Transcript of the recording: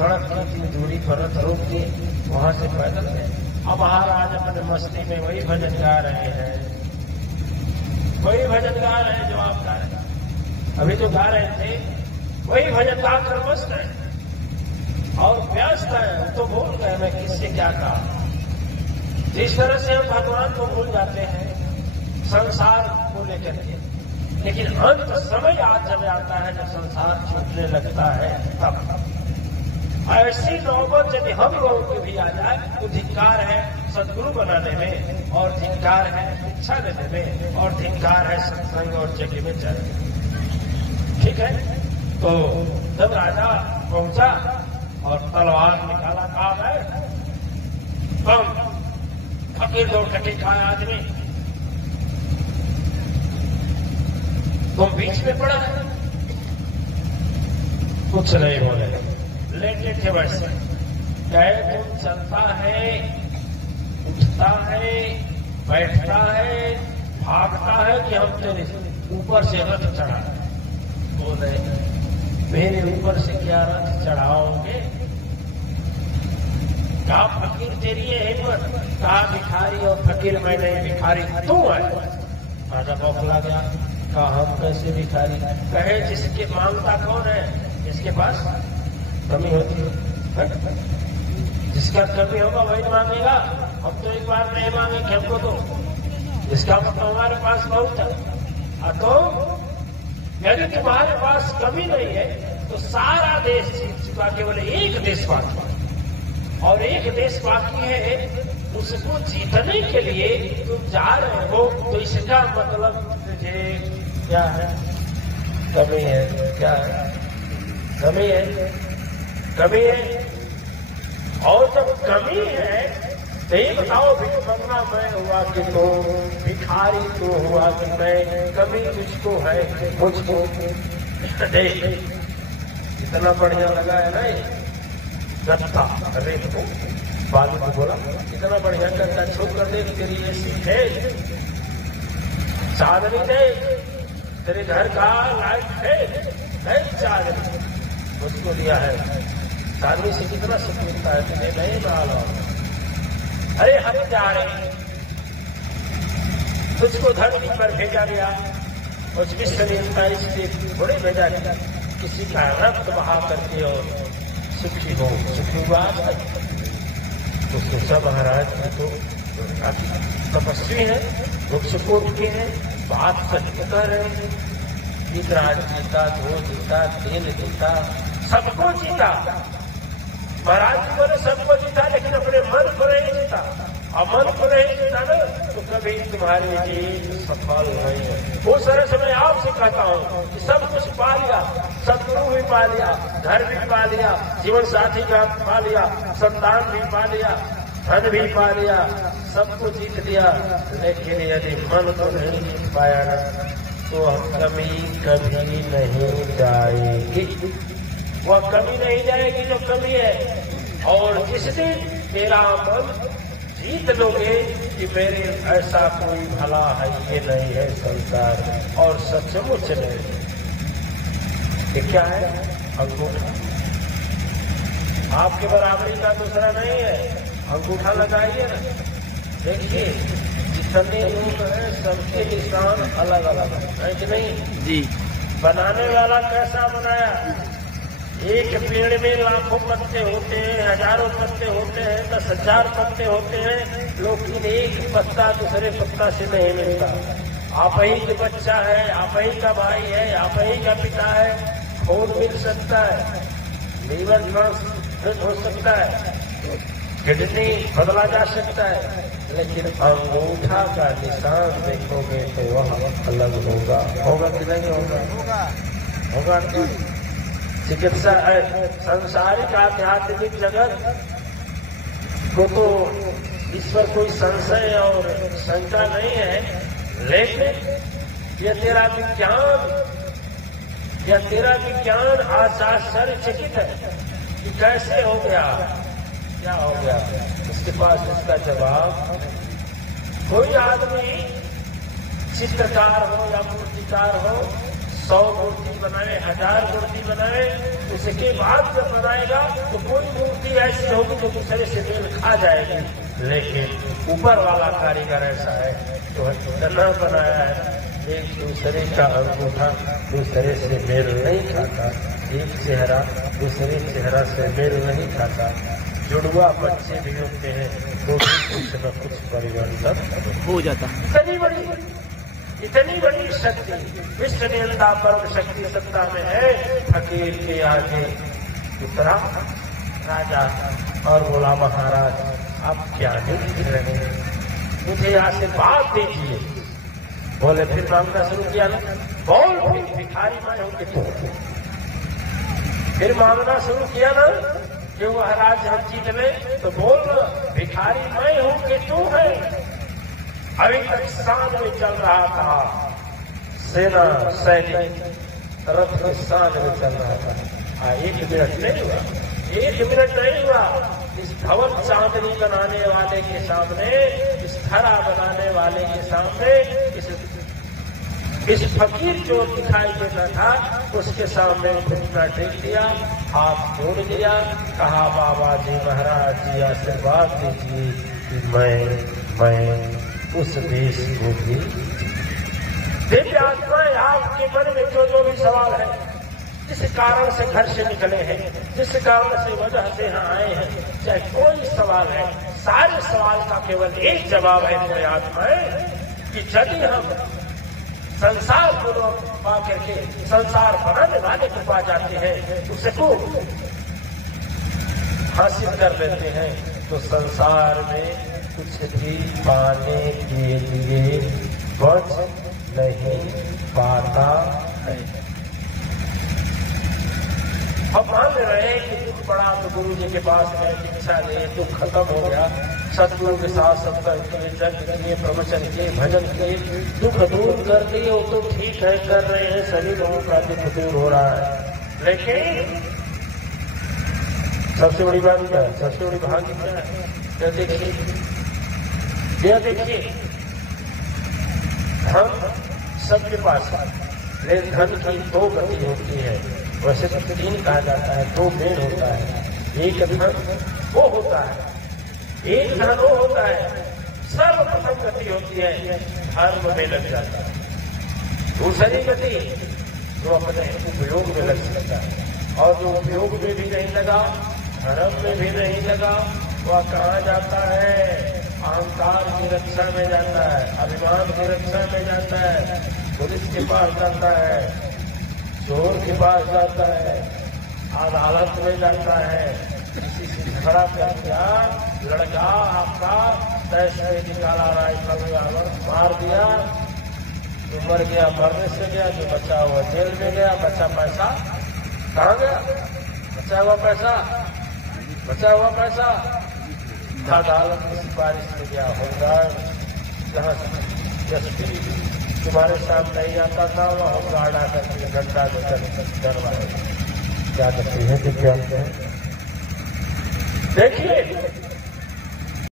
सड़क की इतनी दूरी पर रथ रोक दिए, वहां से पैदल गए। अब महाराज अपने मस्ती में वही भजन गा रहे हैं, वही भजन गा रहे हैं जो आप गा रहे हैं, अभी तो गा रहे थे, वही भजन गाकर मस्त है और व्यस्त है। तो भूल गए मैं किससे क्या कहा। इस तरह से हम भगवान को भूल जाते हैं संसार को लेकर के। लेकिन अंत समय आज जब आता है, जब संसार छूटने लगता है, तब ऐसी नौबत यदि हम लोगों को भी आ जाए तो धिक्कार है सद्गुरु बनाने में, और धिक्कार है शिक्षा देने में, और धिक्कार है सत्संग और जगह में चलने में। ठीक है। तो जब राजा पहुंचा और तलवार निकाला, कहा है कम फकीर दो टके खाए आदमी, तुम बीच में पड़ा है। कुछ नहीं बोले, लेटे थे वैसे। कहे तुम चलता है, उठता है, बैठता है, भागता है कि हम तेरे ऊपर से रथ चढ़ा। बोले मेरे ऊपर से क्या रथ चढ़ाओगे? कहा फकीर तेरी है हिम्मत? कहा भिखारी और फकीर मैं नहीं, भिखारी तू है। राजा बौखला गया, कहा हम कैसे भिखारी? कहे जिसके मांगता कौन है? जिसके पास कमी होती है, जिसका कमी होगा वही मांगेगा। हम तो एक बार नहीं मांगेंगे, हमको तो इसका मतलब हमारे पास बहुत है। तो यदि तुम्हारे पास कमी नहीं है तो सारा देश जीत चुका, केवल एक देश बाकी है, और एक देश बाकी है। उसको जीतने के लिए तुम जा रहे हो, तो इसका मतलब तुझे क्या है? कमी है। क्या है? कमी है, कमी है। और जब कमी है तो ये बताओ, भिखमंगा मैं हुआ कि तो भिखारी तो हुआ कि मैं? कमी तुझको है, मुझको देख। इतना बढ़िया लगा है ना ये दत्ता। अरे तो बालू को बोला इतना बढ़िया करता, छू कर देख तेरी ये सीखे चांदनी दे, तेरे घर का लाइट है चांदनी, मुझको दिया है। चांदनी से कितना सुख मिलता है तुझे नहीं मालूम। अरे हम जा रहे हैं, तुझको धरती पर भेजा गया, उस विश्व देवता इसके थोड़े भेजा गया किसी का रक्त बहा करके और सुखी हो। सुखी हुआ तो सोचा महाराज तो तपस्वी है, वृक्ष कोट के हैं, बात सच कर रहे हैं। राज जीता, धो जीता, तेल जीता, सबको जीता। महाराज जी बोले सबको जीता, लेकिन अपने मन को नहीं जीता। और मन को नहीं जीता ना तो कभी तुम्हारी जीत सफल नहीं है। उस तरह से मैं आपसे कहता हूँ कि सब कुछ पा लिया, सदगुरु भी पा लिया, घर भी पा लिया, जीवन साथी का पा लिया, संतान भी पा लिया, धन भी पा लिया, सबको जीत लिया, लेकिन यदि मन को नहीं जीत पाया ना तो कमी कभी नहीं जाएगी। वह कमी नहीं जाएगी जो कमी है। और जिस दिन मेरा मन जीत लोगे कि मेरे ऐसा कोई भला है ये नहीं है संसार, और सचमुच नहीं। ये क्या है? अंगूठा। आपके बराबरी का दूसरा नहीं है। अंगूठा लगाइए ना, देखिए जितने लोग हैं सबके निशान अलग अलग है कि नहीं जी। बनाने वाला कैसा बनाया? एक पेड़ में लाखों पत्ते होते हैं, हजारों पत्ते होते हैं, 10,000 पत्ते होते हैं, लेकिन एक पत्ता दूसरे पत्ता से नहीं मिलता। आप ही का बच्चा है, आप ही का भाई है, आप ही का पिता है, खून मिल सकता है, लीवर ट्रांसप्लांट हो सकता है, किडनी बदला जा सकता है, लेकिन अंगूठा का निशान देखोगे तो वह अलग होगा। होगा कि नहीं होगा? होगा। चिकित्सा संसारिक आध्यात्मिक जगत को तो इस पर कोई संशय और शंका नहीं है, लेकिन यह तेरा विज्ञान आश्चर्यचकित है कि कैसे हो गया, क्या हो गया। इसके पास इसका जवाब कोई आदमी चित्रकार हो या मूर्तिकार हो, 100 मूर्ति बनाए, 1000 मूर्ति बनाए, उसके बाद जब बनाएगा तो कोई मूर्ति ऐसी होगी जो दूसरे से मेल खा जाएगी। लेकिन ऊपर वाला कारीगर ऐसा है तो इतना बनाया है, एक दूसरे का अंगूठा दूसरे से मेल नहीं खाता, एक चेहरा दूसरे चेहरा से मेल नहीं खाता। जुड़वा बच्चे भी होते हैं तो कुछ न कुछ परिवर्तन हो जाता। इतनी बड़ी शक्ति विश्व नियंता परम शक्ति सत्ता में है। फकीर के आगे उतरा राजा और बोला, महाराज आप क्या देख रहे हैं, मुझे आशीर्वाद दीजिए। बोले फिर मांगना शुरू किया ना, बोल फिर भिखारी मैं हूं कि तू। फिर मांगना शुरू किया ना कि वह राज हम जीत में, तो बोल भिखारी मैं हूं कि तू है। अभी तक सांझ में चल रहा था, सेना सैनिक रथ के सांझ में चल रहा था। 1 मिनट नहीं हुआ, 1 मिनट नहीं हुआ। इस भवन चांदनी बनाने वाले के सामने, इस धरा बनाने वाले के सामने, इस फकीर जो दिखाई देता था उसके सामने घुटना टेक दिया, हाथ जोड़ दिया, कहा बाबा जी महाराज जी आशीर्वाद दीजिए कि मैं उस देश को भी। दिव्य आत्माएं आपके मन में जो भी सवाल है, जिस कारण से घर से निकले हैं, जिस कारण से वजह से यहाँ आए हैं, चाहे कोई सवाल है, सारे सवाल का केवल एक जवाब है दिव्य आत्माएं कि यदि हम संसार को पा करके संसार बनाने वाले को पा जाते हैं, उसको हासिल कर लेते हैं, तो संसार में कुछ भी पाने के लिए बच नहीं पाता है। अब मान रहे हैं कि दुख पड़ा तो गुरु जी के पास गए, शिक्षा ले, दुख खत्म हो गया, सतगुरु के साथ सत्संग किए, जग किए, प्रवचन किए, भजन किए, दुख दूर कर दिए, वो तो ठीक है कर रहे हैं, सभी लोगों का दुख दूर हो रहा है। लेकिन सबसे बड़ी बात क्या है, सबसे बड़ी भाग्य क्या है? यह देखिए धन सबके पास है, लेकिन धन की 2 गति होती है। वैसे तो 3 कहा जाता है, 2 मेन होता है। एक धन वो होता है, एक धन वो होता है सर्वप्रथम गति होती है धर्म में लग जाता है। दूसरी गति जो अपने उपयोग में लग सकता है, और जो उपयोग में भी नहीं लगा, धर्म में भी नहीं लगा, वह कहाँ जाता है? अहंकार की रक्षा में जाता है, अभिमान की रक्षा में जाता है, पुलिस के पास जाता है, चोर के पास जाता है, अदालत में जाता है, किसी से खड़ा कर दिया, लड़का आपका पैसे निकाला, राइफल मार दिया, जो मर गया मरने से गया, जो बचा हुआ जेल में गया, बचा पैसा कहाँ गया? बचा हुआ पैसा अदालत की सिफारिश में गया होगा, जहाँ जस्टिस तुम्हारे साथ नहीं आता था, वह हम गार्ड आकर के घंटा डरवाए क्या करते हैं, क्या देखिए